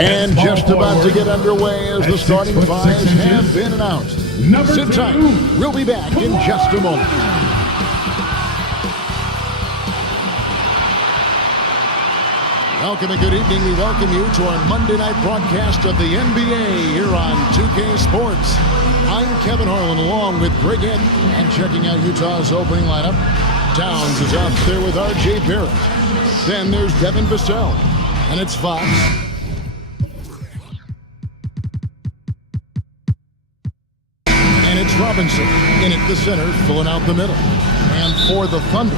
And just about to get underway as the starting fives have been announced. Sit tight. We'll be back in just a moment. Welcome and good evening. We welcome you to our Monday night broadcast of the NBA here on 2K Sports. I'm Kevin Harlan along with Greg Ed, and checking out Utah's opening lineup. Towns is out there with R.J. Barrett. Then there's Devin Vassell. And it's Fox. And it's Robinson in at the center, filling out the middle. And for the Thunder,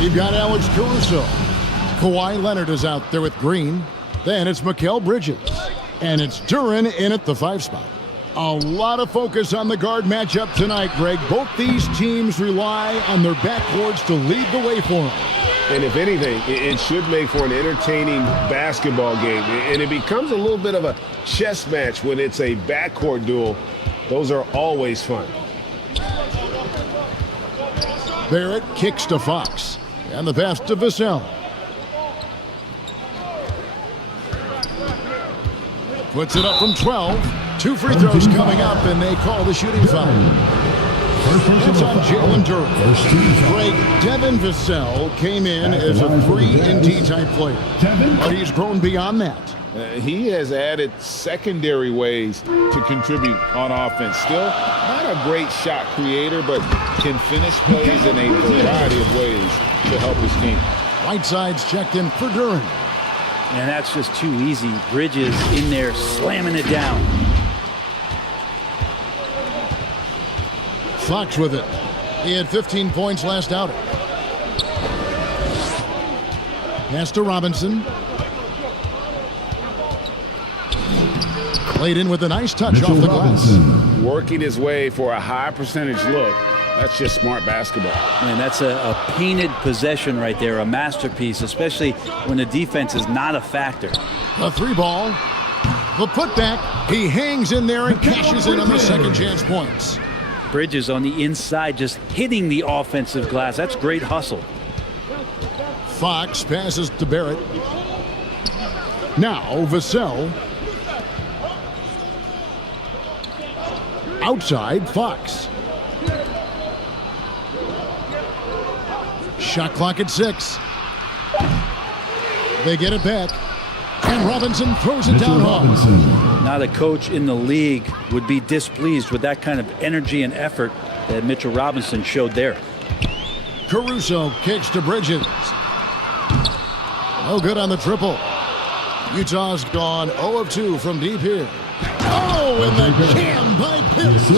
we've got Alex Caruso. Kawhi Leonard is out there with Green. Then it's Mikal Bridges. And it's Duren in at the 5 spot. A lot of focus on the guard matchup tonight, Greg. Both these teams rely on their backcourts to lead the way for them. And if anything, it should make for an entertaining basketball game. And it becomes a little bit of a chess match when it's a backcourt duel. Those are always fun. Barrett kicks to Fox. And the pass to Vassell. Puts it up from 12. 2 free throws coming up, and they call the shooting foul. It's on Jalen Duren. Greg, Devin Vassell came in as a 3-and-D type player, but he's grown beyond that. He has added secondary ways to contribute on offense. Still not a great shot creator, but can finish plays in a variety of ways to help his team. Whiteside's checked in for Duren. And that's just too easy. Bridges in there slamming it down. Fox with it. He had 15 points last outing. Pass to Robinson. Played in with a nice touch off the glass. Working his way for a high percentage look. That's just smart basketball. Man, that's a painted possession right there, a masterpiece, especially when the defense is not a factor. The 3 ball. The putback. He hangs in there and cashes in on the second chance points. Bridges on the inside just hitting the offensive glass. That's great hustle. Fox passes to Barrett. Now Vassell. Outside Fox. Shot clock at 6. They get it back. And Robinson throws it down hard. Not a coach in the league would be displeased with that kind of energy and effort that Mitchell Robinson showed there. Caruso kicks to Bridges. No good on the triple. Utah's gone 0 of 2 from deep here. Oh, and the jam by Pitts.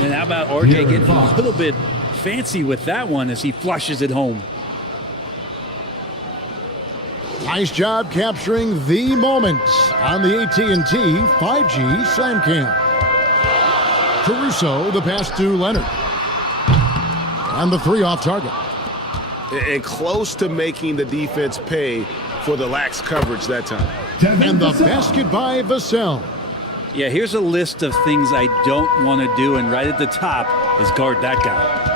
And how about RJ getting a little bit fancy with that one as he flushes it home. Nice job capturing the moment on the AT&T 5G Slam Cam. Caruso, the pass to Leonard. And the 3 off target. And close to making the defense pay for the lax coverage that time. And the basket by Vassell. Yeah, here's a list of things I don't want to do, and right at the top is guard that guy.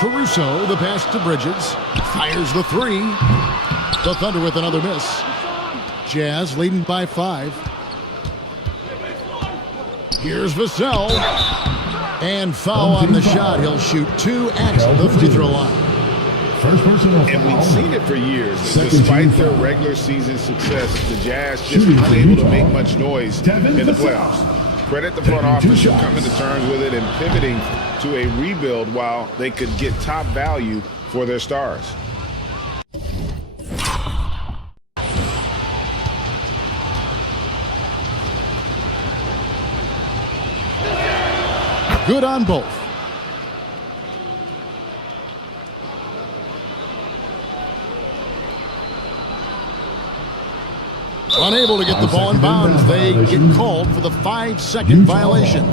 Caruso, the pass to Bridges. Fires the 3. The Thunder with another miss. Jazz leading by 5. Here's Vassell. And foul on the shot. He'll shoot 2 at the free throw line. And we've seen it for years. Despite their regular season success, the Jazz just unable to make much noise in the playoffs. Credit the front office for coming to terms with it and pivoting to a rebuild while they could get top value for their stars. Good on both. Unable to get the ball in bounds. They get called for the 5-second violation.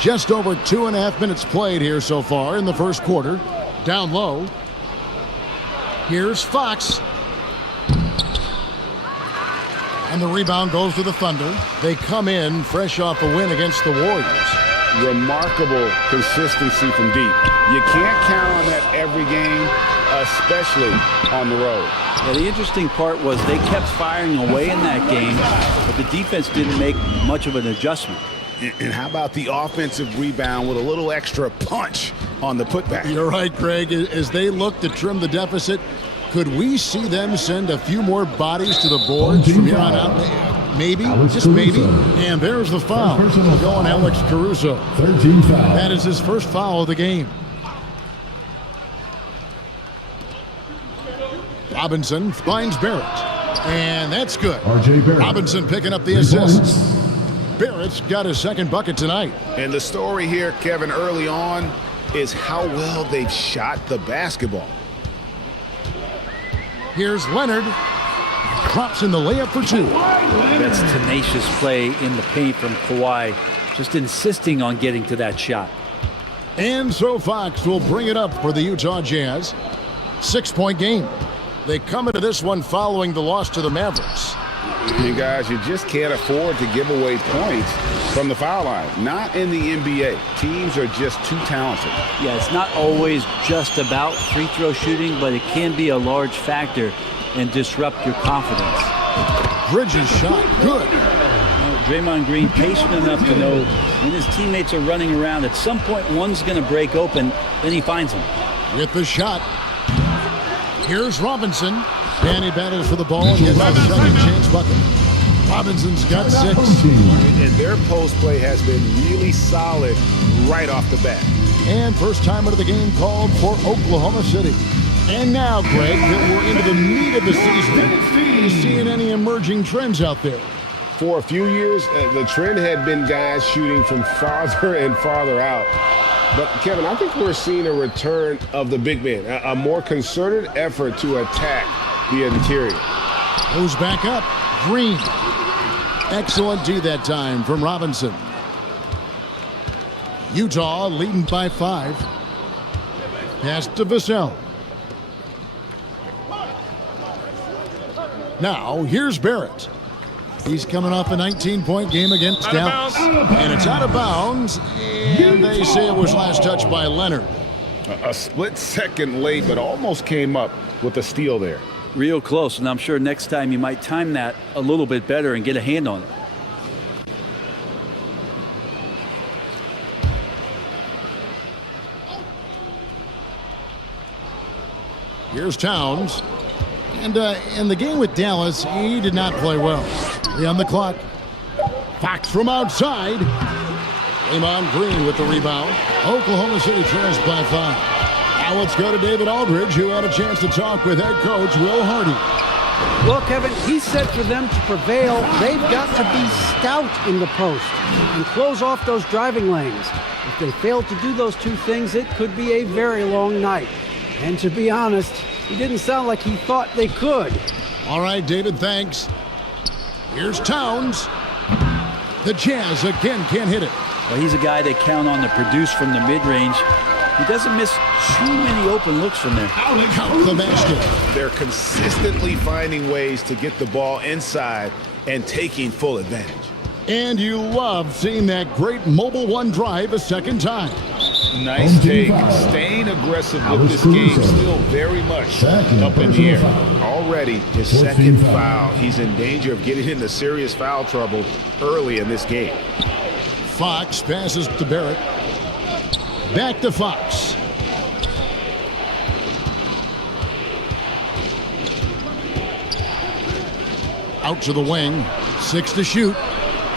Just over 2.5 minutes played here so far in the first quarter. Down low. Here's Fox. And the rebound goes to the Thunder. They come in fresh off a win against the Warriors. Remarkable consistency from deep. You can't count on that every game, especially on the road. Yeah, the interesting part was they kept firing away in that game, but the defense didn't make much of an adjustment. And how about the offensive rebound with a little extra punch on the putback? You're right, Craig. As they look to trim the deficit, could we see them send a few more bodies to the boards from here on out? Maybe, just maybe. And there's the foul. Going Alex Caruso. 13 foul. That is his first foul of the game. Robinson finds Barrett. And that's good. R.J. Barrett. Robinson picking up the assist. Barrett's got his second bucket tonight. And the story here, Kevin, early on is how well they've shot the basketball. Here's Leonard. Drops in the layup for two. That's tenacious play in the paint from Kawhi, just insisting on getting to that shot. And so Fox will bring it up for the Utah Jazz. 6-point game. They come into this one following the loss to the Mavericks. You guys, you just can't afford to give away points from the foul line. Not in the NBA. Teams are just too talented. Yeah, it's not always just about free throw shooting, but it can be a large factor and disrupt your confidence. Bridges shot. Good. Draymond Green patient enough to know when his teammates are running around, at some point one's going to break open, then he finds him. With the shot. Here's Robinson. And he battles for the ball and gets a second chance bucket. Robinson's got 6. And their post play has been really solid right off the bat. And first time out of the game called for Oklahoma City. And now, Greg, that we're into the meat of the season, are you seeing any emerging trends out there? For a few years, the trend had been guys shooting from farther and farther out. But, Kevin, I think we're seeing a return of the big man, a more concerted effort to attack the interior. Goes back up. Green. Excellent D that time from Robinson. Utah leading by 5. Pass to Vassell. Now, here's Barrett. He's coming off a 19-point game against Dallas. And it's out of bounds. And they say it was last touched by Leonard. A split second late, but almost came up with a steal there. Real close, and I'm sure next time you might time that a little bit better and get a hand on it. Here's Towns. And in the game with Dallas, he did not play well. 3 on the clock. Fox from outside. Draymond Green with the rebound. Oklahoma City trails by 5. Now let's go to David Aldridge, who had a chance to talk with head coach Will Hardy. Well, Kevin, he said for them to prevail, they've got to be stout in the post and close off those driving lanes. If they fail to do those two things, it could be a very long night. And to be honest, he didn't sound like he thought they could. All right, David, thanks. Here's Towns. The Jazz again can't hit it. Well, he's a guy they count on to produce from the mid-range. He doesn't miss too many open looks from there. Count the basket. They're consistently finding ways to get the ball inside and taking full advantage. And you love seeing that great mobile one drive a second time. Nice take. Staying aggressive with this game, still very much up in the air. Already his second foul. He's in danger of getting into serious foul trouble early in this game. Fox passes to Barrett. Back to Fox. Out to the wing. 6 to shoot.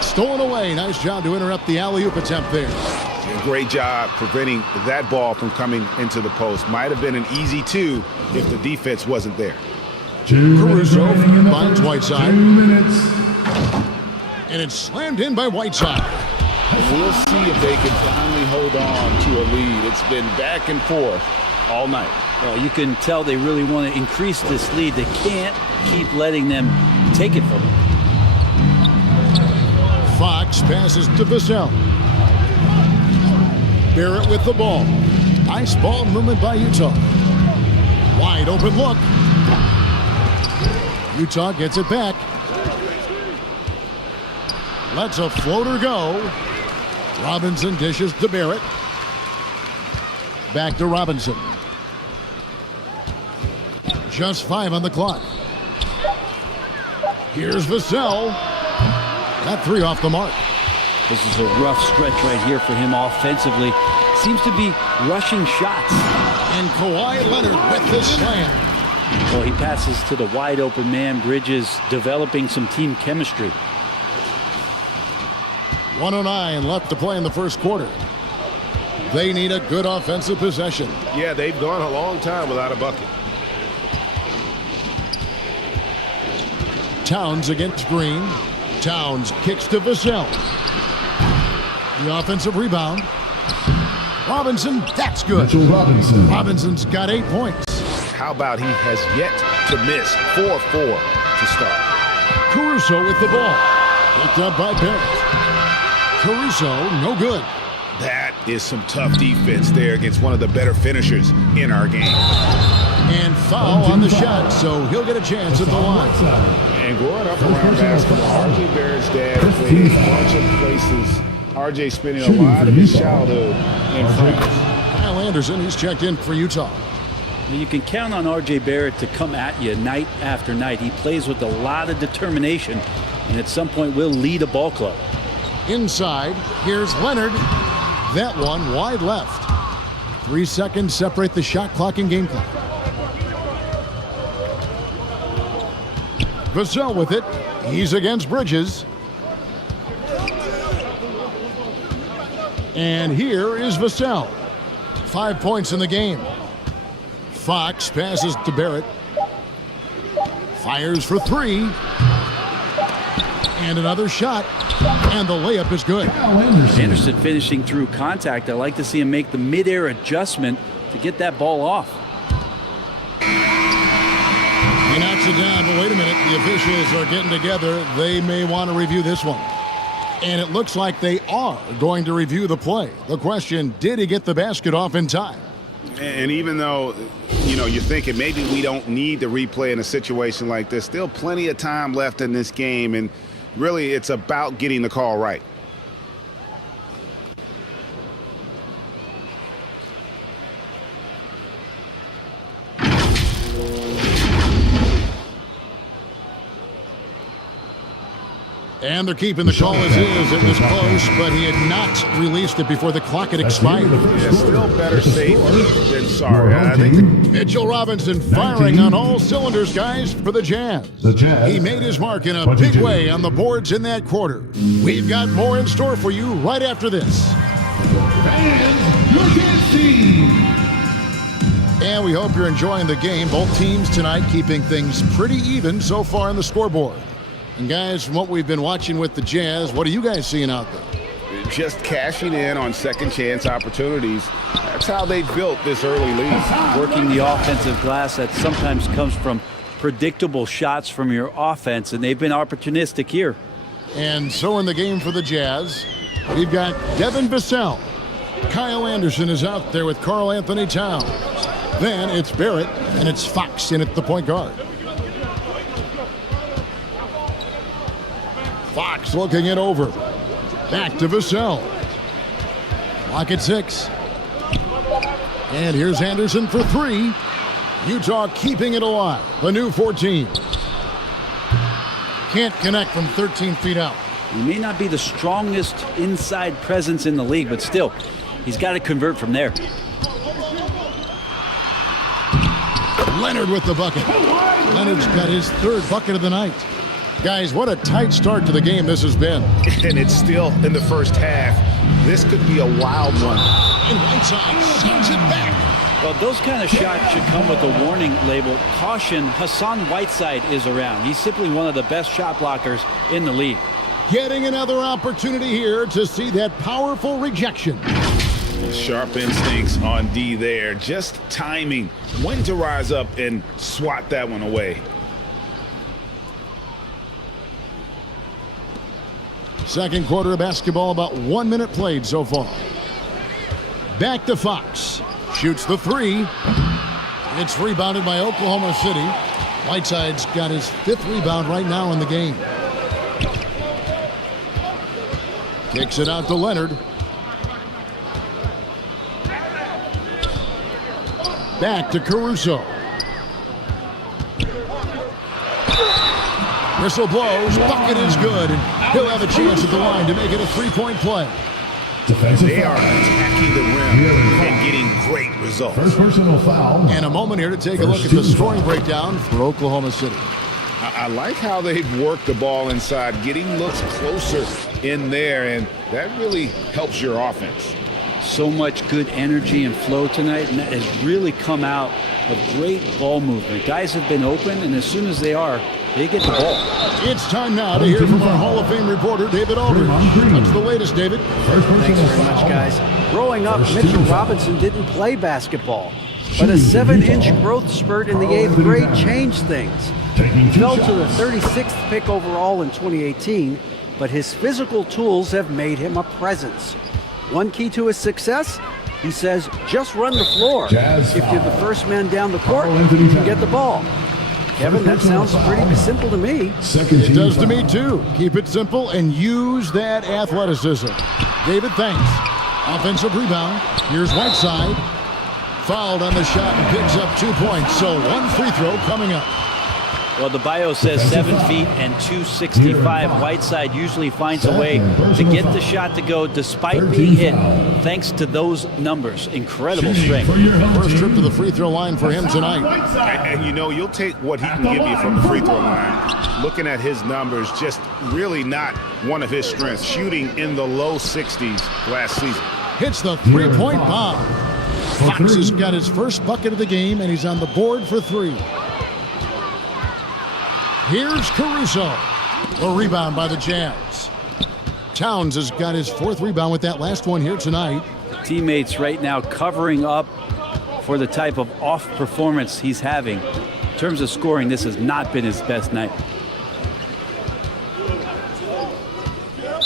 Stolen away. Nice job to interrupt the alley-oop attempt there. Great job preventing that ball from coming into the post. Might have been an easy 2 if the defense wasn't there. Caruso finds Whiteside. 2 minutes. And it's slammed in by Whiteside. We'll see if they can finally hold on to a lead. It's been back and forth all night. Well, you can tell they really want to increase this lead. They can't keep letting them take it from them. Fox passes to Vassell. Barrett with the ball. Nice ball movement by Utah. Wide open look. Utah gets it back. Lets a floater go. Robinson dishes to Barrett. Back to Robinson. Just 5 on the clock. Here's Vassell. That 3 off the mark. This is a rough stretch right here for him offensively. Seems to be rushing shots. And Kawhi Leonard with the slam. Well, he passes to the wide open man. Bridges developing some team chemistry. 1:09 left to play in the first quarter. They need a good offensive possession. Yeah, they've gone a long time without a bucket. Towns against Green. Towns kicks to Vassell. The offensive rebound. Robinson, that's good. Robinson's got 8 points. How about he has yet to miss 4-4 to start. Caruso with the ball. Picked up by Barrett. Caruso, no good. That is some tough defense there against one of the better finishers in our game. And foul on the shot, so he'll get a chance at the line. And growing up around basketball, R.J. Barrett's dad played in a bunch of places. R.J. spending a lot of his childhood in France. Kyle Anderson, he's checked in for Utah. You can count on R.J. Barrett to come at you night after night. He plays with a lot of determination, and at some point will lead a ball club. Inside, here's Leonard. That one wide left. 3 seconds separate the shot clock and game clock. Vassell with it. He's against Bridges. And here is Vassell. 5 points in the game. Fox passes to Barrett. Fires for 3. And another shot. And the layup is good. Anderson finishing through contact. I like to see him make the mid-air adjustment to get that ball off. He knocks it down, but wait a minute. The officials are getting together. They may want to review this one. And it looks like they are going to review the play. The question, did he get the basket off in time? And even though, you're thinking maybe we don't need to replay in a situation like this, still plenty of time left in this game, and really it's about getting the call right. And they're keeping the call as is. It was close, but he had not released it before the clock had expired. Yeah, still better safe than sorry. I think Mitchell Robinson firing on all cylinders, guys, for the Jazz. He made his mark in a big way on the boards in that quarter. We've got more in store for you right after this. And we hope you're enjoying the game. Both teams tonight keeping things pretty even so far on the scoreboard. And guys, from what we've been watching with the Jazz, what are you guys seeing out there? just cashing in on second chance opportunities. That's how they built this early lead. Working the offensive glass that sometimes comes from predictable shots from your offense, and they've been opportunistic here. And so in the game for the Jazz, we've got Devin Vassell. Kyle Anderson is out there with Karl Anthony Towns. Then it's Barrett, and it's Fox in at the point guard. Fox looking it over. Back to Vassell. Clock at 6. And here's Anderson for 3. Utah keeping it alive. A new 14. Can't connect from 13 feet out. He may not be the strongest inside presence in the league, but still, he's got to convert from there. Leonard with the bucket. Leonard's got his third bucket of the night. Guys, what a tight start to the game this has been. And it's still in the first half. This could be a wild one. And Whiteside sends it back. Well, those kind of shots should come with a warning label. Caution, Hassan Whiteside is around. He's simply one of the best shot blockers in the league. Getting another opportunity here to see that powerful rejection. Sharp instincts on D there. Just timing when to rise up and swat that one away. Second quarter of basketball, about 1 minute played so far. Back to Fox. Shoots the 3. It's rebounded by Oklahoma City. Whiteside's got his 5th rebound right now in the game. Kicks it out to Leonard. Back to Caruso. Whistle blows. Bucket is good. And he'll have a chance at the line to make it a 3-point play. They are attacking the rim and getting great results. First personal foul. And a moment here to take a look at the scoring breakdown for Oklahoma City. I like how they've worked the ball inside, getting looks closer in there, and that really helps your offense. So much good energy and flow tonight, and that has really come out of great ball movement. Guys have been open, and as soon as they get the ball. It's time now to hear from our Hall of Fame reporter, David Aldridge. What's the latest, David? Thanks very much, guys. Growing up, Mitchell Robinson didn't play basketball, but a 7-inch growth spurt in the 8th grade changed things. He fell to the 36th pick overall in 2018, but his physical tools have made him a presence. One key to his success, he says, just run the floor. If you're the first man down the court, you can get the ball. Kevin, that sounds pretty simple to me. It does to me, too. Keep it simple and use that athleticism. David, thanks. Offensive rebound. Here's Whiteside. Fouled on the shot and picks up 2 points. So one free throw coming up. Well, the bio says 7 feet and 265. Whiteside usually finds a way to get the shot to go despite being hit, thanks to those numbers. Incredible strength. First trip to the free throw line for him tonight. And you know, you'll take what he can give you from the free throw line. Looking at his numbers, just really not one of his strengths. Shooting in the low 60s last season. Hits the 3-point bomb. Fox has got his first bucket of the game, and he's on the board for 3. Here's Caruso. A rebound by the Jazz. Towns has got his 4th rebound with that last one here tonight. Teammates right now covering up for the type of off performance he's having. In terms of scoring, this has not been his best night.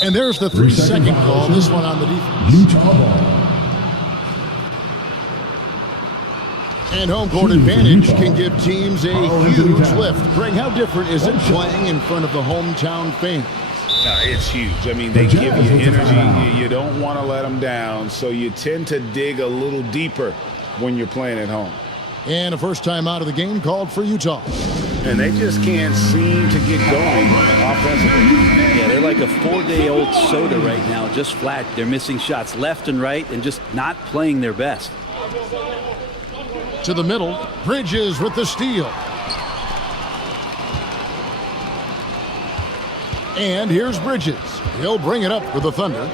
And there's the 3-second call. This one on the defense. Utah ball. And home court advantage can give teams a huge lift. Greg, how different is it playing in front of the hometown fans? It's huge. I mean, they give you energy. You don't want to let them down, so you tend to dig a little deeper when you're playing at home. And a first time out of the game called for Utah. And they just can't seem to get going offensively. Yeah, they're like a 4-day-old soda right now, just flat. They're missing shots left and right and just not playing their best. To the middle, Bridges with the steal. And here's Bridges. He'll bring it up for the Thunder.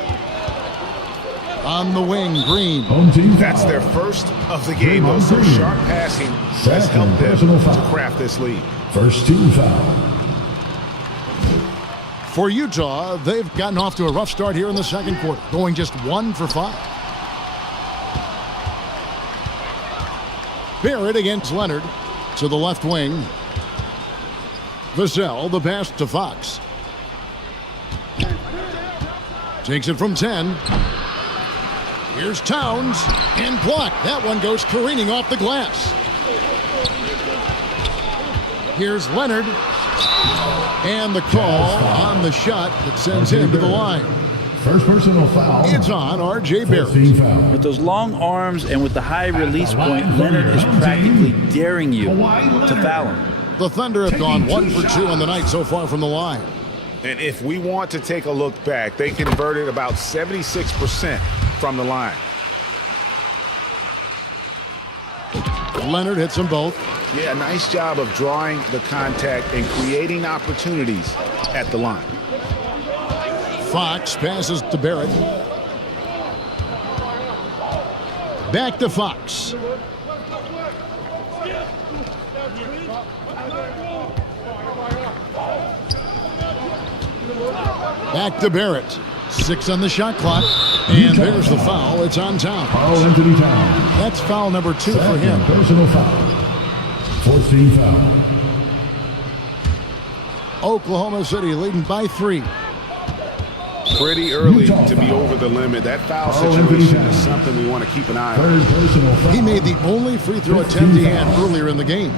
On the wing, Green. That's their first of the game, though. So sharp passing has helped them to craft this lead. First team foul. For Utah, they've gotten off to a rough start here in the second quarter, going just 1 for 5. Barrett against Leonard to the left wing. Vassell, the pass to Fox. Takes it from 10. Here's Towns and blocked. That one goes careening off the glass. Here's Leonard. And the call on the shot that sends him to the line. First personal foul. It's on R.J. Barrett. With those long arms and with the high release point, Leonard is practically daring you to foul him. The Thunder have gone 1 for 2 on the night so far from the line. And if we want to take a look back, they converted about 76% from the line. Leonard hits them both. Yeah, nice job of drawing the contact and creating opportunities at the line. Fox passes to Barrett. Back to Fox. Back to Barrett. 6 on the shot clock. And there's the foul. It's on Towns. Anthony Towns. That's foul number 2 for him. Personal foul. 4th team foul. Oklahoma City leading by 3. Pretty early to be over the limit. That foul situation is something we want to keep an eye on. He made the only free throw attempt he had earlier in the game.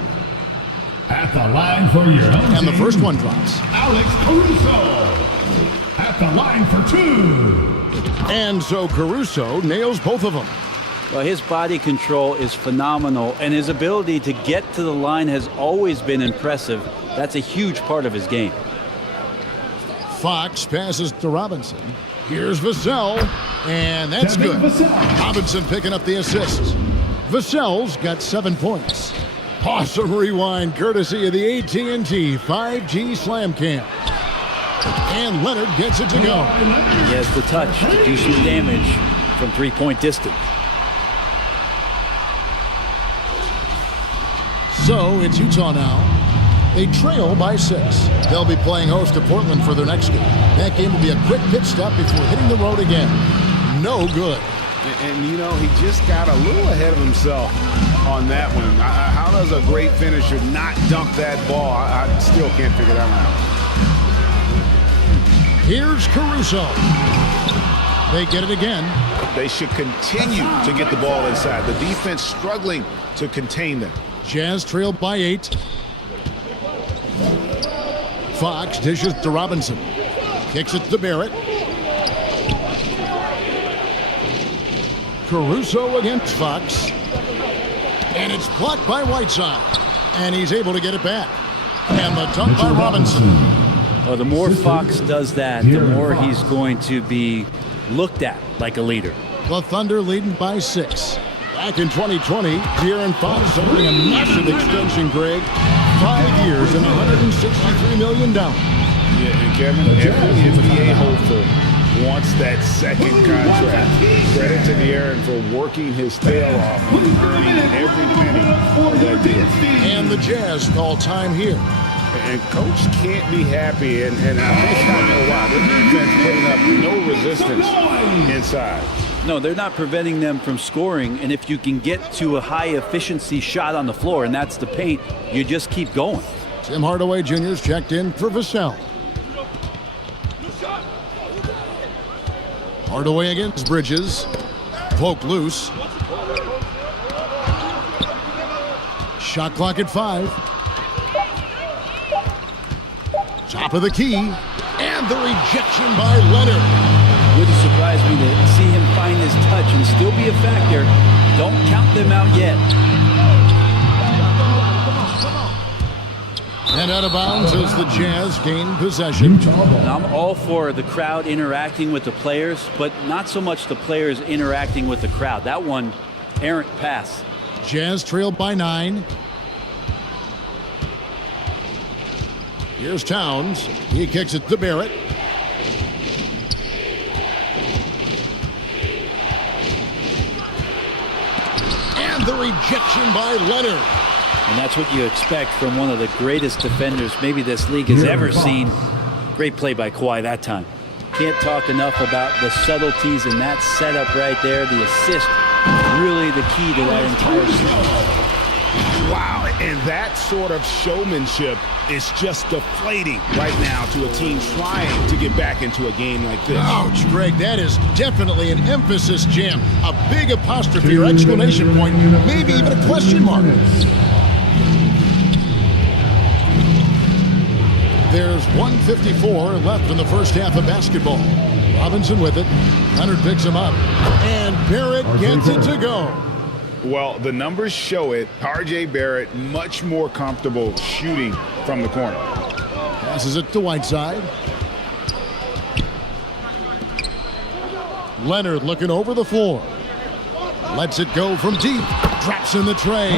At the line for your own And the team, first one drops. Alex Caruso. At the line for 2. And so Caruso nails both of them. Well, his body control is phenomenal, and his ability to get to the line has always been impressive. That's a huge part of his game. Fox passes to Robinson. Here's Vassell, and that's good. Robinson picking up the assist. Vassell's got 7 points. Awesome rewind courtesy of the AT&T 5G Slam Cam. And Leonard gets it to go. He has the touch to do some damage from three-point distance. So it's Utah now. They trail by 6. They'll be playing host to Portland for their next game. That game will be a quick pit stop before hitting the road again. No good. And you know, he just got a little ahead of himself on that one. How does a great finisher not dunk that ball? I still can't figure that one out. Here's Caruso. They get it again. They should continue to get the ball inside. The defense struggling to contain them. Jazz trailed by 8. Fox dishes to Robinson. Kicks it to Barrett. Caruso against Fox. And it's blocked by Whiteside. And he's able to get it back. And the dunk by Robinson. Well, the more Fox does that, the more he's going to be looked at like a leader. The Thunder leading by 6. Back in 2020, De'Aaron Fox signing a massive extension, Greg. 5 years and $163 million. Yeah, and Kevin, every NBA hopeful wants that second contract. Credit to De'Aaron for working his tail off and earning every penny of that deal. And the Jazz call time here. And Coach can't be happy, and I think I know why. The defense putting up no resistance inside. No, they're not preventing them from scoring, and if you can get to a high-efficiency shot on the floor, and that's the paint, you just keep going. Tim Hardaway Jr.'s checked in for Vassell. Hardaway against Bridges. Poke loose. Shot clock at 5. Top of the key. And the rejection by Leonard. Wouldn't surprise me to see him find his touch and still be a factor. Don't count them out yet. And out of bounds as the Jazz gain possession. Now, I'm all for the crowd interacting with the players, but not so much the players interacting with the crowd. That one, errant pass. Jazz trailed by 9. Here's Towns. He kicks it to Barrett. And the rejection by Leonard. And that's what you expect from one of the greatest defenders maybe this league has ever seen. Great play by Kawhi that time. Can't talk enough about the subtleties in that setup right there. The assist, really the key to that entire season. Wow, and that sort of showmanship is just deflating right now to a team trying to get back into a game like this. Ouch, Greg, that is definitely an emphasis jam. A big apostrophe or exclamation point, maybe even a question mark. There's 1:54 left in the first half of basketball. Robinson with it. Leonard picks him up. And Barrett gets it to go. Well, the numbers show it. R.J. Barrett much more comfortable shooting from the corner. Passes it to Whiteside. Leonard looking over the floor. Lets it go from deep. Drops in the tray.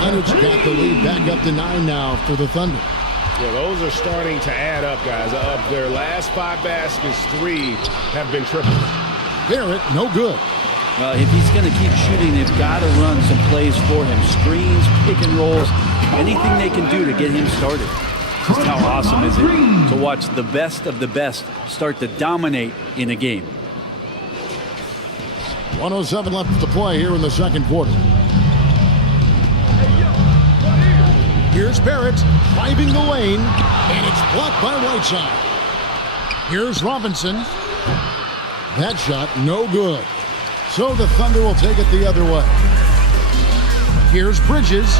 Leonard's got the lead back up to 9 now for the Thunder. Yeah, those are starting to add up, guys. Of their last 5 baskets, 3 have been triple. Barrett, no good. Well, if he's going to keep shooting, they've got to run some plays for him. Screens, pick and rolls, anything they can do to get him started. Just how awesome is it to watch the best of the best start to dominate in a game. 1:07 left to play here in the second quarter. Here's Barrett driving the lane, and it's blocked by Whiteside. Here's Robinson. That shot, no good. So the Thunder will take it the other way. Here's Bridges.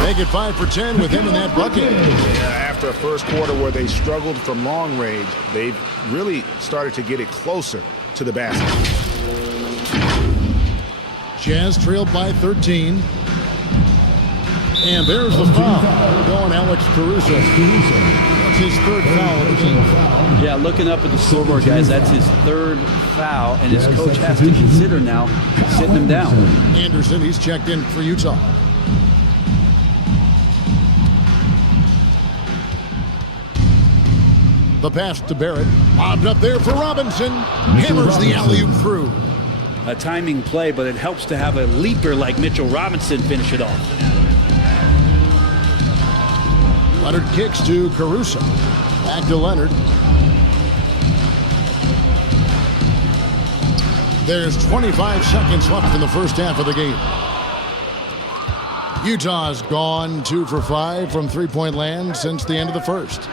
Make it 5 for 10 with him in that bucket. Yeah, after a first quarter where they struggled from long range, they've really started to get it closer to the basket. Jazz trailed by 13. And there's the foul. Going Alex Caruso. That's his third foul of the game. Yeah, looking up at the scoreboard, guys, that's his third foul, and his coach has to consider now sitting him down. Anderson, he's checked in for Utah. The pass to Barrett. Lobbed up there for Robinson. Hammers the alley-oop through. A timing play, but it helps to have a leaper like Mitchell Robinson finish it off. Leonard kicks to Caruso. Back to Leonard. There's 25 seconds left in the first half of the game. Utah's gone 2 for 5 from three-point land since the end of the first.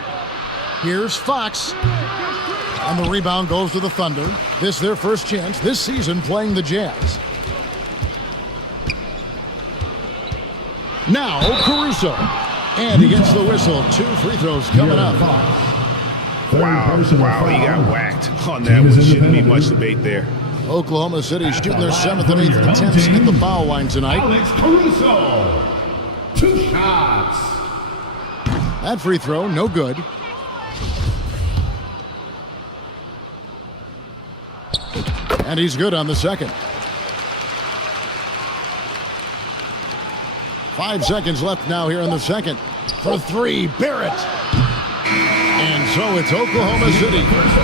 Here's Fox. And the rebound goes to the Thunder. This their first chance this season playing the Jazz. Now Caruso. And he gets the whistle. 2 free throws coming up. Wow, he got whacked on that one. Shouldn't be much debate there. Oklahoma City shooting their 7th and 8th attempts at the foul line tonight. Alex Caruso. 2 shots. That free throw, no good. And he's good on the second. 5 seconds left now here in the second. For 3, Barrett. And so it's Oklahoma City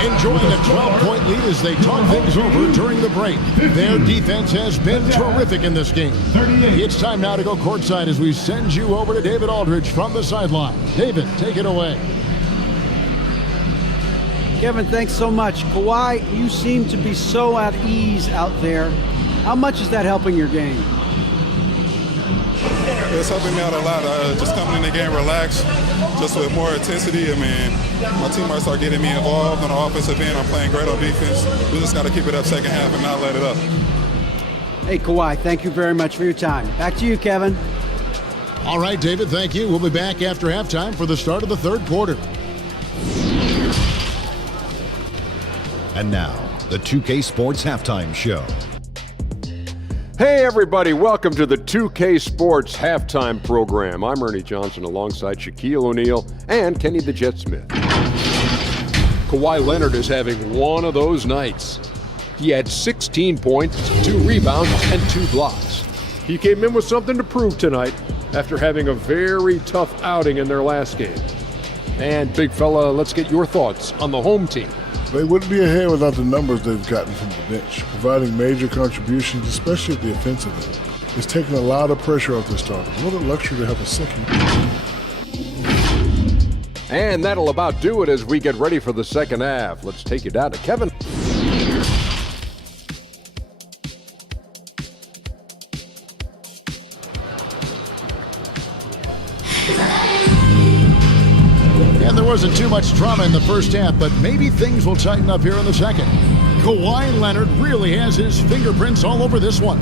enjoying a 12-point lead as they talk things over during the break. Their defense has been terrific in this game. It's time now to go courtside as we send you over to David Aldridge from the sideline. David, take it away. Kevin, thanks so much. Kawhi, you seem to be so at ease out there. How much is that helping your game? It's helping me out a lot. Just coming in the game relaxed, just with more intensity. I mean, my teammates start getting me involved on the offensive end. I'm playing great on defense. We just got to keep it up second half and not let it up. Hey, Kawhi, thank you very much for your time. Back to you, Kevin. All right, David, thank you. We'll be back after halftime for the start of the third quarter. And now, the 2K Sports Halftime Show. Hey everybody, welcome to the 2K Sports Halftime Program. I'm Ernie Johnson alongside Shaquille O'Neal and Kenny the Jet Smith. Kawhi Leonard is having one of those nights. He had 16 points, 2 rebounds, and 2 blocks. He came in with something to prove tonight after having a very tough outing in their last game. And big fella, let's get your thoughts on the home team. They wouldn't be ahead without the numbers they've gotten from the bench, providing major contributions, especially at the offensive end. It's taken a lot of pressure off their starters. What a luxury to have a second. And that'll about do it as we get ready for the second half. Let's take you down to Kevin. And there wasn't too much drama in the first half, but maybe things will tighten up here in the second. Kawhi Leonard really has his fingerprints all over this one.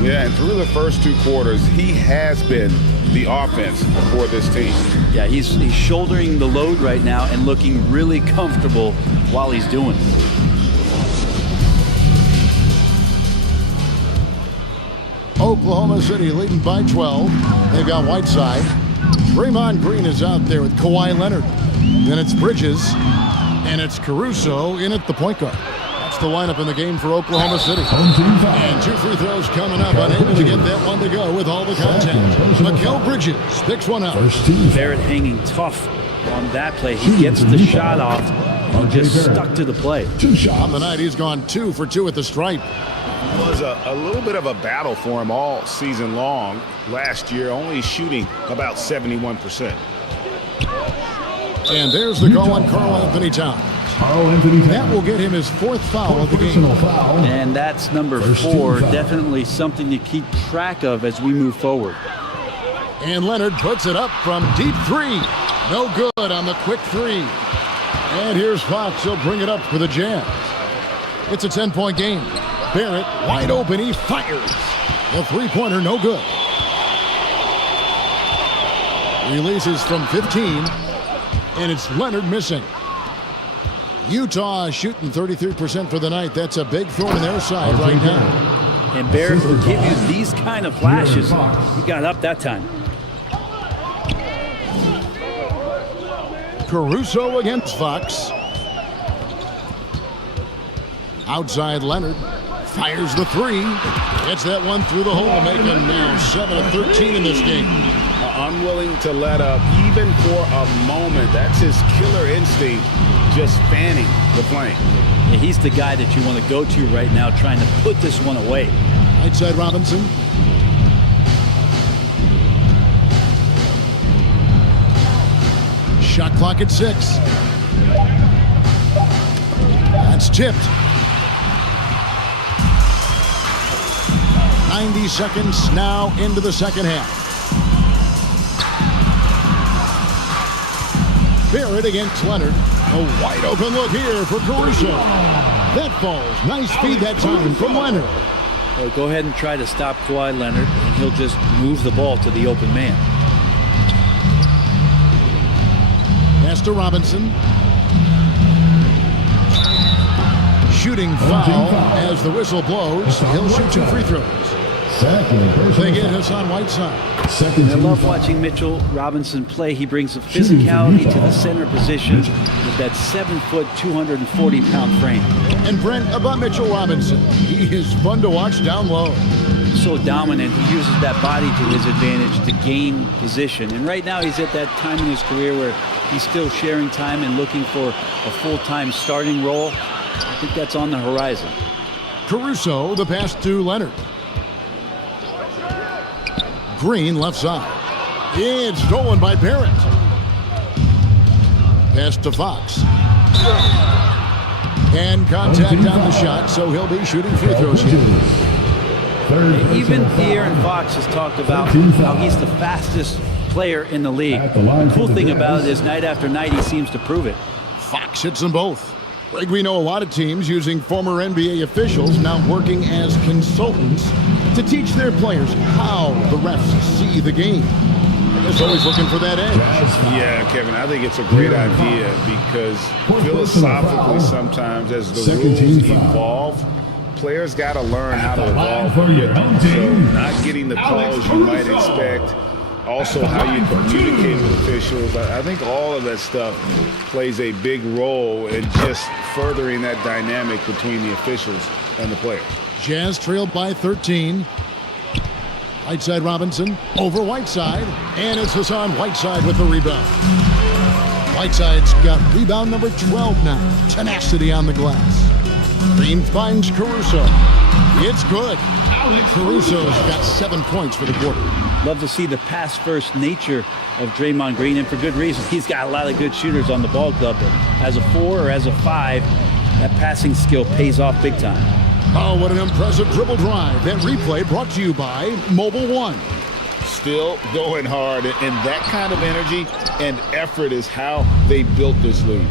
Yeah, and through the first 2 quarters, he has been the offense for this team. Yeah, he's shouldering the load right now and looking really comfortable while he's doing it. Oklahoma City leading by 12. They've got Whiteside. Draymond Green is out there with Kawhi Leonard. Then it's Bridges, and it's Caruso in at the point guard. That's the lineup in the game for Oklahoma City. And 2 free throws coming up, unable to get that one to go with all the contact. Mikal Bridges picks one up. Barrett hanging tough on that play. He gets the shot off. He just stuck to the play. On the night, he's gone 2 for 2 at the stripe. It was a little bit of a battle for him all season long. Last year, only shooting about 71%. And there's the call on Karl Anthony Towns. That will get him his 4th foul of the game. And that's number 4. Definitely something to keep track of as we move forward. And Leonard puts it up from deep 3. No good on the quick 3. And here's Fox. He'll bring it up for the Jazz. It's a 10-point game. Barrett wide open. He fires. The 3-pointer no good. Releases from 15, and it's Leonard missing. Utah shooting 33% for the night. That's a big thorn in their side right now. And Bears will give you these kind of flashes. He got up that time. Caruso against Fox. Outside Leonard. Fires the three. Gets that one through the hole, making now 7 of 13 in this game. Unwilling to let up even for a moment. That's his killer instinct, just fanning the flame. Yeah, he's the guy that you want to go to right now, trying to put this one away. Outside Robinson. Shot clock at 6. That's tipped. 90 seconds now into the second half. Barrett against Leonard. A wide open look here for Caruso. That falls. Nice feed that time from Leonard. Well, go ahead and try to stop Kawhi Leonard, and he'll just move the ball to the open man. Pass to Robinson. Shooting foul as the whistle blows. He'll shoot 2 free throws. They get Hassan Whiteside. I love watching Mitchell Robinson play. He brings a physicality to the center position with that 7-foot, 240-pound frame. And Brent, about Mitchell Robinson, he is fun to watch down low. So dominant. He uses that body to his advantage to gain position. And right now he's at that time in his career where he's still sharing time and looking for a full-time starting role. I think that's on the horizon. Caruso, the pass to Leonard. Green left side. It's stolen by Barrett. Pass to Fox. And contact on the shot, so he'll be shooting free throws here. Even De'Aaron Fox has talked about how he's the fastest player in the league. The cool thing about it is night after night he seems to prove it. Fox hits them both. Like we know a lot of teams using former NBA officials now working as consultants to teach their players how the refs see the game. I guess always looking for that edge. Yeah, Kevin, I think it's a great idea because philosophically sometimes as the rules evolve, players got to learn how to evolve with them. So not getting the calls you might expect, also how you communicate with officials. I think all of that stuff plays a big role in just furthering that dynamic between the officials and the players. Jazz trailed by 13. Whiteside Robinson over Whiteside, and it's Hassan Whiteside with the rebound. Whiteside's got rebound number 12 now. Tenacity on the glass. Green finds Caruso. It's good. Caruso's got 7 points for the quarter. Love to see the pass-first nature of Draymond Green, and for good reason. He's got a lot of good shooters on the ball club, but as a 4 or as a 5, that passing skill pays off big time. Oh, what an impressive dribble drive. That replay brought to you by Mobile One. Still going hard, and that kind of energy and effort is how they built this league.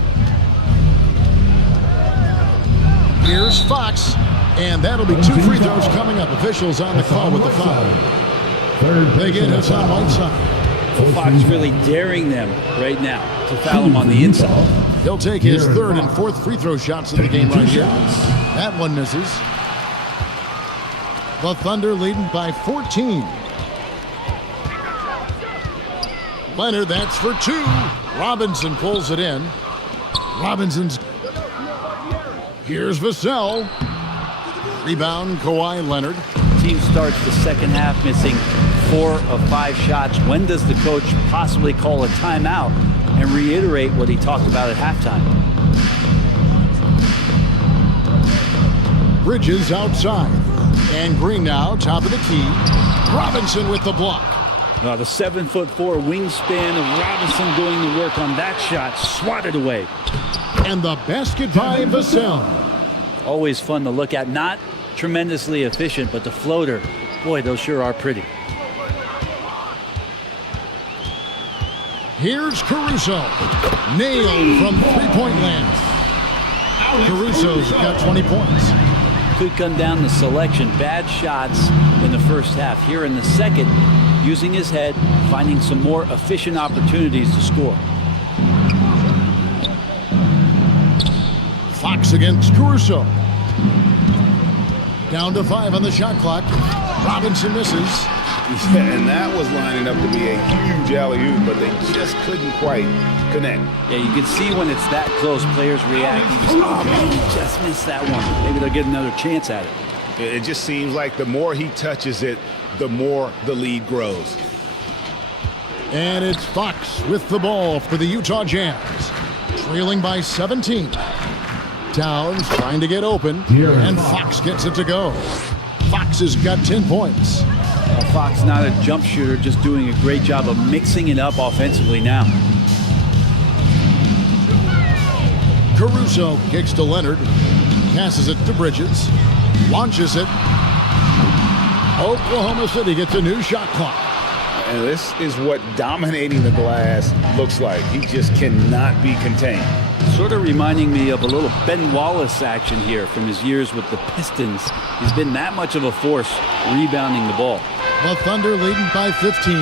Here's Fox, and that'll be 2 free throws coming up. Officials on the call with the foul. They get Hassan Whiteside. Fox really daring them right now to foul him on the inside. He'll take his 3rd and 4th free throw shots in the game right here. That one misses. The Thunder leading by 14. Leonard, that's for 2. Robinson pulls it in. Robinson's. Here's Vassell. Rebound, Kawhi Leonard. Team starts the second half missing 4 of 5 shots. When does the coach possibly call a timeout and reiterate what he talked about at halftime? Bridges outside. And Green now, top of the key. Robinson with the block. The 7'4" wingspan of Robinson doing the work on that shot. Swatted away. And the basket by Vassell. Always fun to look at. Not tremendously efficient, but the floater, boy, those sure are pretty. Here's Caruso. Nailed from three-point land. Caruso's got 20 points. Could come down to selection. Bad shots in the first half. Here in the second, using his head, finding some more efficient opportunities to score. Fox against Caruso. Down to 5 on the shot clock. Robinson misses. Yeah, and that was lining up to be a huge alley-oop, but they just couldn't quite connect. Yeah, you can see when it's that close, players reacting. Oh, man, he just missed that one. Maybe they'll get another chance at it. It just seems like the more he touches it, the more the lead grows. And it's Fox with the ball for the Utah Jazz. Trailing by 17. Towns trying to get open, and Fox gets it to go. Fox has got 10 points. Well, Fox not a jump shooter, just doing a great job of mixing it up offensively now. Caruso kicks to Leonard, passes it to Bridges, launches it. Oklahoma City gets a new shot clock. And this is what dominating the glass looks like. He just cannot be contained. Sort of reminding me of a little Ben Wallace action here from his years with the Pistons. He's been that much of a force rebounding the ball. The Thunder leading by 15.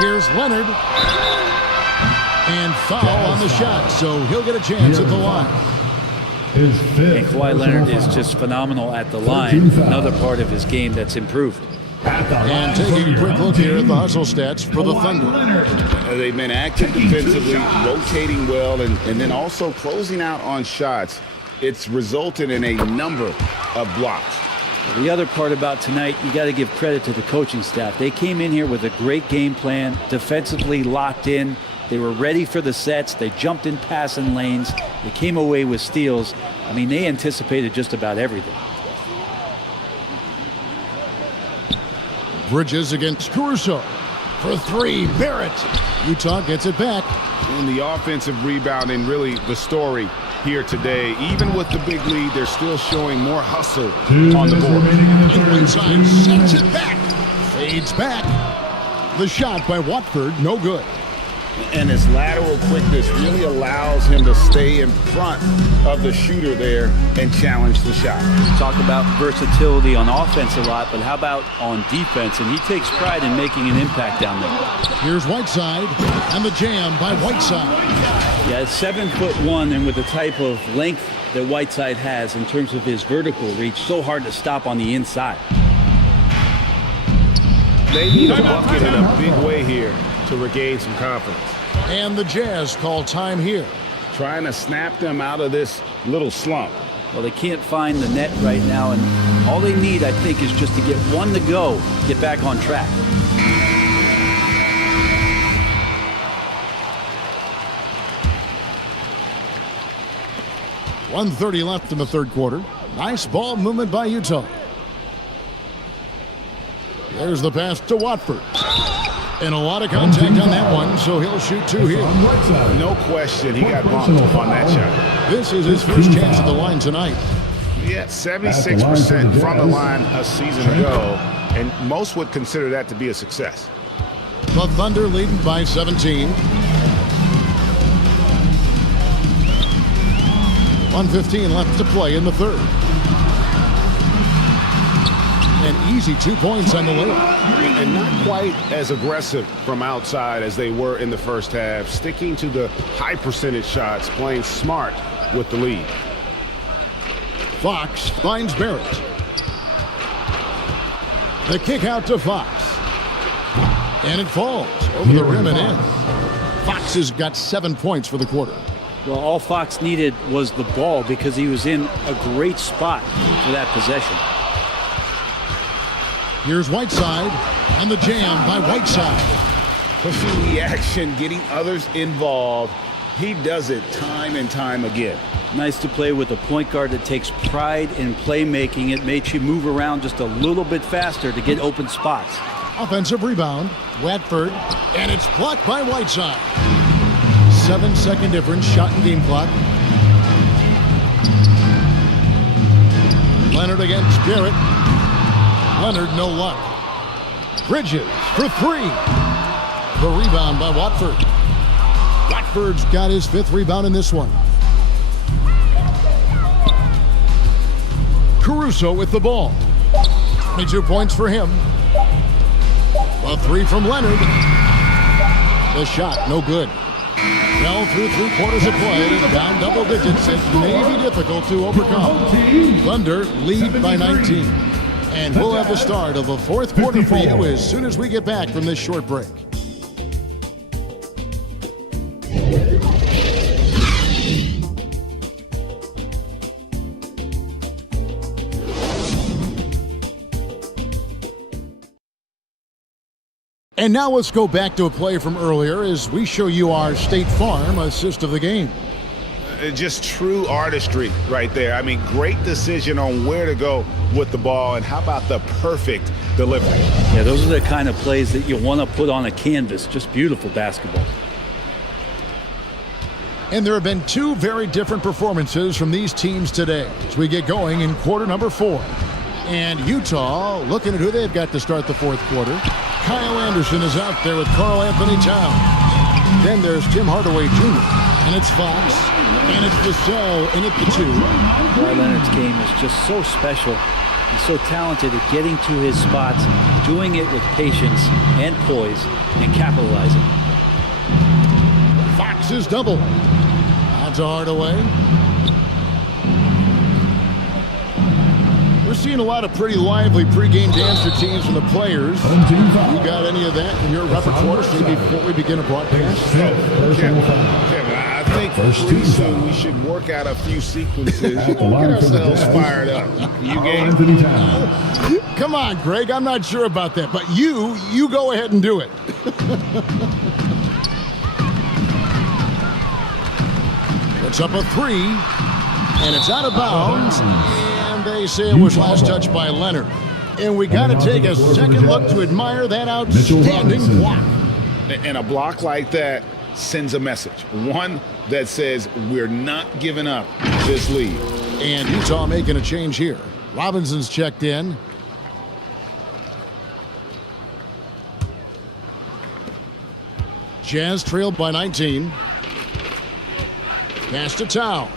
Here's Leonard. And foul on the shot, so he'll get a chance at the line. And Kawhi Leonard is just phenomenal at the line. Another part of his game that's improved. And taking a quick look here at the hustle stats for the Thunder. They've been active defensively, rotating well, and then also closing out on shots. It's resulted in a number of blocks. The other part about tonight, you got to give credit to the coaching staff. They came in here with a great game plan, defensively locked in. They were ready for the sets. They jumped in passing lanes. They came away with steals. I mean, they anticipated just about everything. Bridges against Caruso for 3. Barrett. Utah gets it back. And the offensive rebounding, really the story here today. Even with the big lead, they're still showing more hustle on the board. Inside, sends it back. Fades back. The shot by Watford, no good. And his lateral quickness really allows him to stay in front of the shooter there and challenge the shot. Talk about versatility on offense a lot, but how about on defense? And he takes pride in making an impact down there. Here's Whiteside, and the jam by Whiteside. Yeah, it's 7'1", and with the type of length that Whiteside has in terms of his vertical reach, so hard to stop on the inside. They need a bucket in a big way here to regain some confidence. And the Jazz call time here. Trying to snap them out of this little slump. Well, they can't find the net right now, and all they need, I think, is just to get one to go, get back on track. .130 left in the third quarter. Nice ball movement by Utah. There's the pass to Watford. And a lot of contact on that one, so he'll shoot 2 here. No question, he got bumped on that shot. This is his first chance at the line tonight. Yeah, 76% from the line a season ago, and most would consider that to be a success. The Thunder leading by 17. 1:15 left to play in the third. An easy 2 points on the layup. And not quite as aggressive from outside as they were in the first half, sticking to the high percentage shots, playing smart with the lead. Fox finds Barrett. The kick out to Fox. And it falls over the rim and in. Fox has got 7 points for the quarter. Well, all Fox needed was the ball because he was in a great spot for that possession. Here's Whiteside, and the jam by Whiteside. Pushing the action, getting others involved. He does it time and time again. Nice to play with a point guard that takes pride in playmaking. It makes you move around just a little bit faster to get open spots. Offensive rebound, Watford, and it's blocked by Whiteside. 7-second difference, shot and game clock. Leonard against Garrett. Leonard, no luck. Bridges for 3. The rebound by Watford. Watford's got his 5th rebound in this one. Caruso with the ball. 22 points for him. A three from Leonard. The shot, no good. Well, through 3 quarters of play, down double digits, it may be difficult to overcome. Thunder lead by 19. And we'll have the start of the 4th quarter for you as soon as we get back from this short break. And now let's go back to a play from earlier as we show you our State Farm assist of the game. Just true artistry right there. I mean, great decision on where to go with the ball, and how about the perfect delivery? Yeah, those are the kind of plays that you want to put on a canvas. Just beautiful basketball. And there have been 2 very different performances from these teams today as we get going in quarter number 4. And Utah looking at who they've got to start the 4th quarter. Kyle Anderson is out there with Karl Anthony Towns. Then there's Tim Hardaway Jr. And it's Fox. And it's Vassell in at the 2. Kawhi Leonard's game is just so special. He's so talented at getting to his spots, doing it with patience and poise, and capitalizing. Fox is double. Out to Hardaway. We're seeing a lot of pretty lively pregame dance routines from the players. You got any of that in your repertoire before we begin a broadcast? Kevin, I think pretty soon we should work out a few sequences. Get ourselves fired up. You game? Come on, Greg. I'm not sure about that, but you go ahead and do it. It's up a 3, and it's out of bounds. They say it was last touched by Leonard. And we got to take a second look to admire that outstanding block. And a block like that sends a message. One that says we're not giving up this lead. And Utah making a change here. Robinson's checked in. Jazz trailed by 19. Pass to Towns.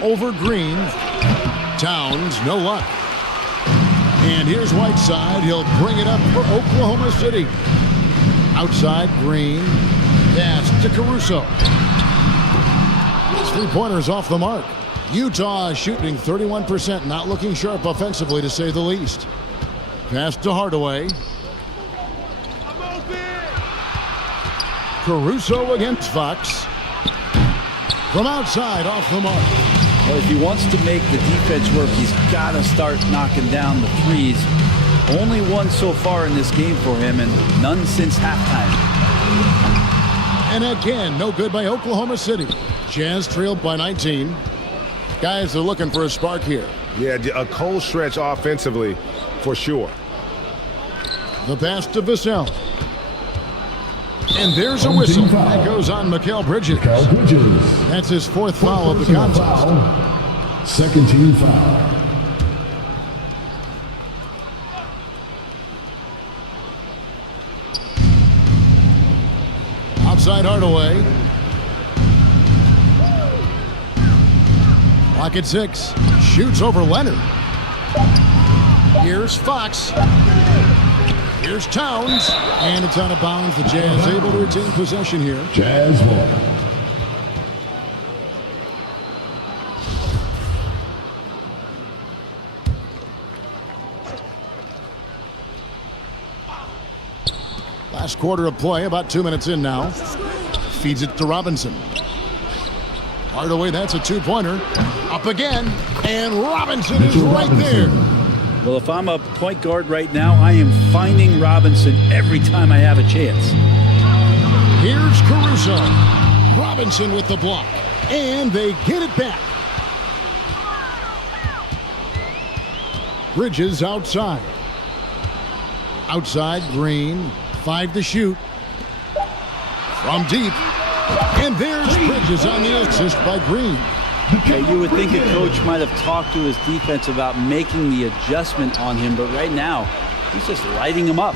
Over Green. Towns, no luck. And here's Whiteside. He'll bring it up for Oklahoma City. Outside, Green. Pass to Caruso. His 3-pointer's off the mark. Utah shooting 31%, not looking sharp offensively to say the least. Pass to Hardaway. Caruso against Fox. From outside, off the mark. Well, if he wants to make the defense work, he's got to start knocking down the threes. Only one so far in this game for him, and none since halftime. And again, no good by Oklahoma City. Jazz trailed by 19. Guys are looking for a spark here. Yeah, a cold stretch offensively, for sure. The pass to Vassell. And there's a whistle. That goes on Mikal Bridges. That's his 4th foul of the contest. Second team foul. Outside Hardaway. Clock at 6. Shoots over Leonard. Here's Fox. Here's Towns, and it's out of bounds. The Jazz able to retain possession here. Jazz ball. Last quarter of play, about 2 minutes in now. Feeds it to Robinson. Hardaway, that's a 2-pointer. Up again, and Robinson is right there. Well, if I'm a point guard right now, I am finding Robinson every time I have a chance. Here's Caruso. Robinson with the block. And they get it back. Bridges outside. Outside, Green. 5 to shoot. From deep. And there's Bridges on the assist by Green. Okay, you would think a coach might have talked to his defense about making the adjustment on him, but right now, he's just lighting him up.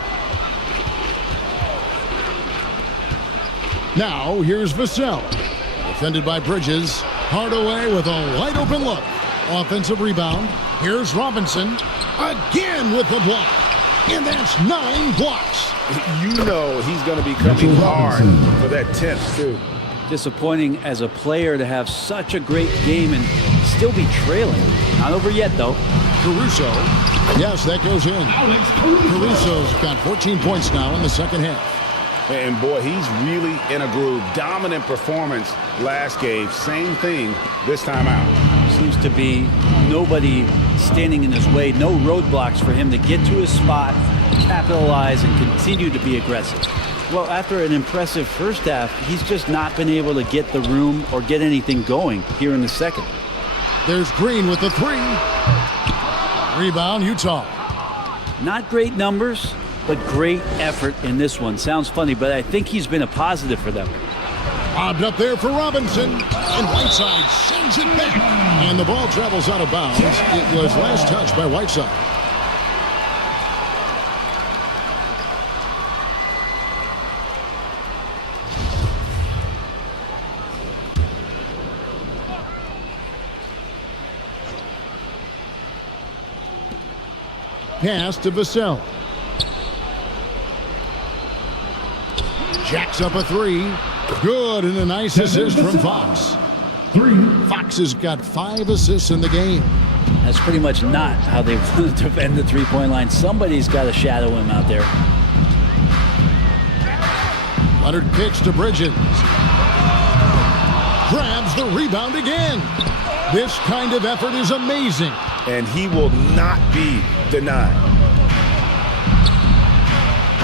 Now, here's Vassell. Defended by Bridges. Hardaway with a wide open look. Offensive rebound. Here's Robinson. Again with the block. And that's 9 blocks. You know he's going to be coming hard for that 10th, too. Disappointing as a player to have such a great game and still be trailing. Not over yet, though. Caruso. Yes, that goes in. Caruso's got 14 points now in the second half. And, boy, he's really in a groove. Dominant performance last game. Same thing this time out. Seems to be nobody standing in his way. No roadblocks for him to get to his spot, capitalize, and continue to be aggressive. Well, after an impressive first half, he's just not been able to get the room or get anything going here in the second. There's Green with the 3. Rebound, Utah. Not great numbers, but great effort in this one. Sounds funny, but I think he's been a positive for them. Bobbed up there for Robinson. And Whiteside sends it back. And the ball travels out of bounds. It was last touched by Whiteside. Pass to Vassell. Jacks up a 3. Good, and a nice assist from Fox. 3. Fox has got 5 assists in the game. That's pretty much not how they want to defend the three-point line. Somebody's got to shadow him out there. Leonard kicks to Bridges. Grabs the rebound again. This kind of effort is amazing. And he will not be denied.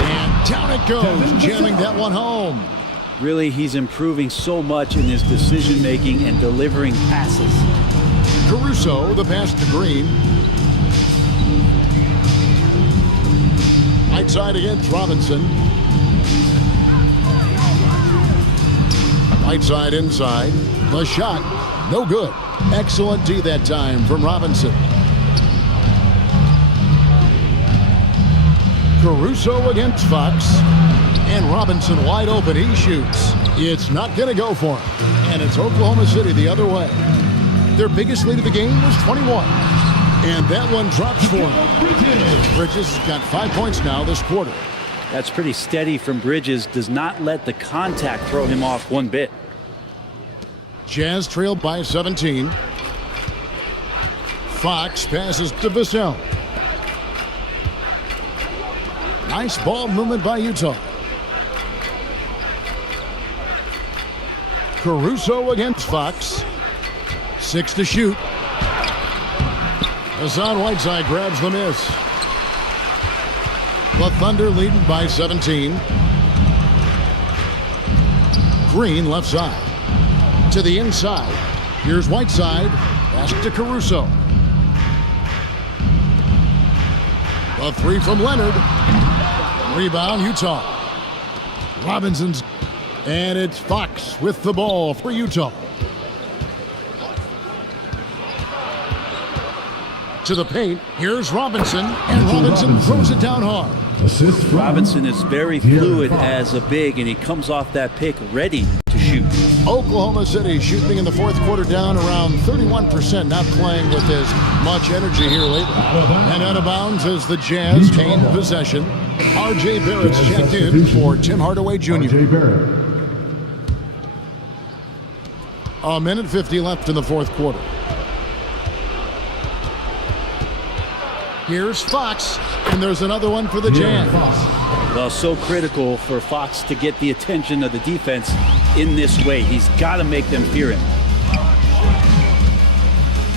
And down it goes, jamming that one home. Really, he's improving so much in his decision-making and delivering passes. Caruso, the pass to Green. Whiteside against Robinson. Whiteside inside. The shot, no good. Excellent D that time from Robinson. Caruso against Fox. And Robinson wide open. He shoots. It's not going to go for him. And it's Oklahoma City the other way. Their biggest lead of the game was 21. And that one drops for him. Bridges has got 5 points now this quarter. That's pretty steady from Bridges. Does not let the contact throw him off one bit. Jazz trailed by 17. Fox passes to Vassell. Nice ball movement by Utah. Caruso against Fox. 6 to shoot. Hassan Whiteside grabs the miss. The Thunder leading by 17. Green left side. To the inside. Here's Whiteside. Pass to Caruso. A 3 from Leonard. Rebound, Utah. Robinson's. And it's Fox with the ball for Utah. To the paint. Here's Robinson. And Robinson throws it down hard. Robinson is very fluid as a big, and he comes off that pick ready to shoot. Oklahoma City shooting in the fourth quarter down around 31%, not playing with as much energy here lately. And out of bounds as the Jazz gain possession. R.J. Barrett's checked in for Tim Hardaway Jr. A minute 50 left in the fourth quarter. Here's Fox, and there's another one for the Jazz. Well, so critical for Fox to get the attention of the defense in this way. He's got to make them fear him.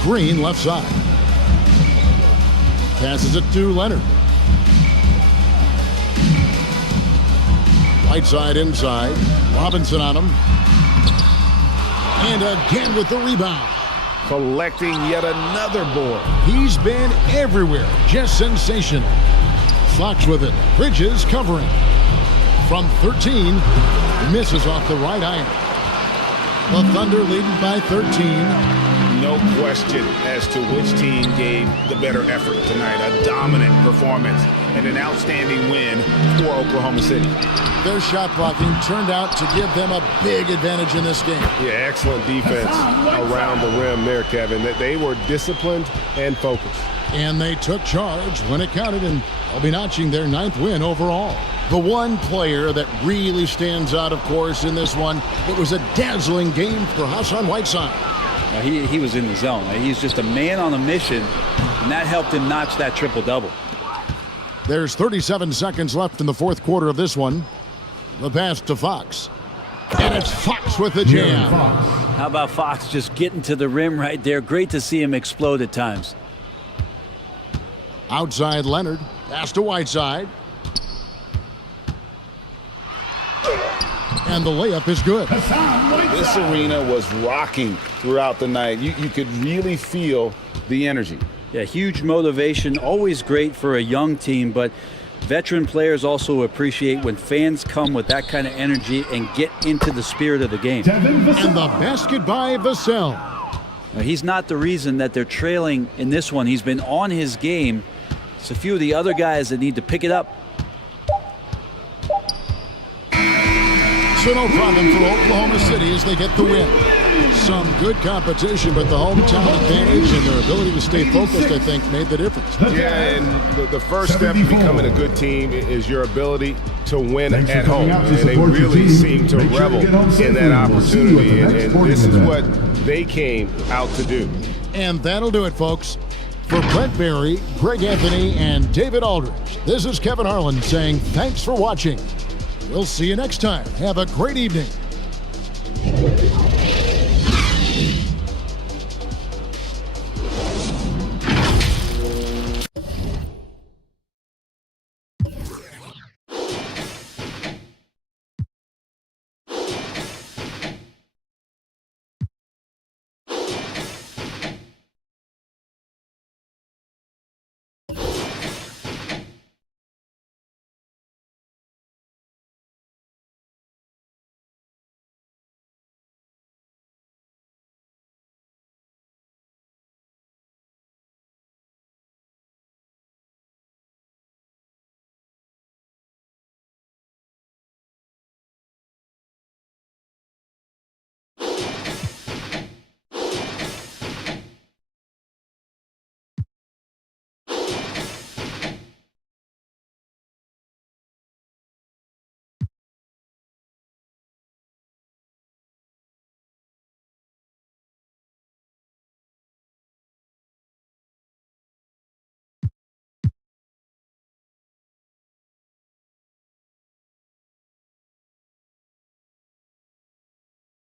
Green left side. Passes it to Leonard. Whiteside inside. Robinson on him. And again with the rebound. Collecting yet another board. He's been everywhere. Just sensational. Fox with it. Bridges covering. From 13. Misses off the right iron. The Thunder leading by 13. no question as to which team gave the better effort tonight. A dominant performance and an outstanding win for Oklahoma City. Their shot blocking turned out to give them a big advantage in this game. Yeah, excellent defense around the rim there, Kevin. They were disciplined and focused. And they took charge when it counted, and they'll be notching their 9th win overall. The one player that really stands out, of course, in this one, it was a dazzling game for Hassan Whiteside. He was in the zone. He's just a man on a mission, and that helped him notch that triple-double. There's 37 seconds left in the 4th quarter of this one. The pass to Fox. And it's Fox with the jam. How about Fox just getting to the rim right there? Great to see him explode at times. Outside Leonard. Pass to Whiteside. And the layup is good. This arena was rocking throughout the night. You could really feel the energy. Yeah, huge motivation. Always great for a young team, but veteran players also appreciate when fans come with that kind of energy and get into the spirit of the game. And the basket by Vassell. Now, he's not the reason that they're trailing in this one. He's been on his game. It's a few of the other guys that need to pick it up. So no problem for Oklahoma City as they get the win. Some good competition, but the hometown advantage and their ability to stay focused, I think, made the difference. Yeah, and the first step to becoming a good team is your ability to win at home. And they really seem to revel in that opportunity, and this is what they came out to do. And that'll do it, folks. For Brent Berry, Greg Anthony, and David Aldridge, this is Kevin Harlan saying thanks for watching. We'll see you next time. Have a great evening.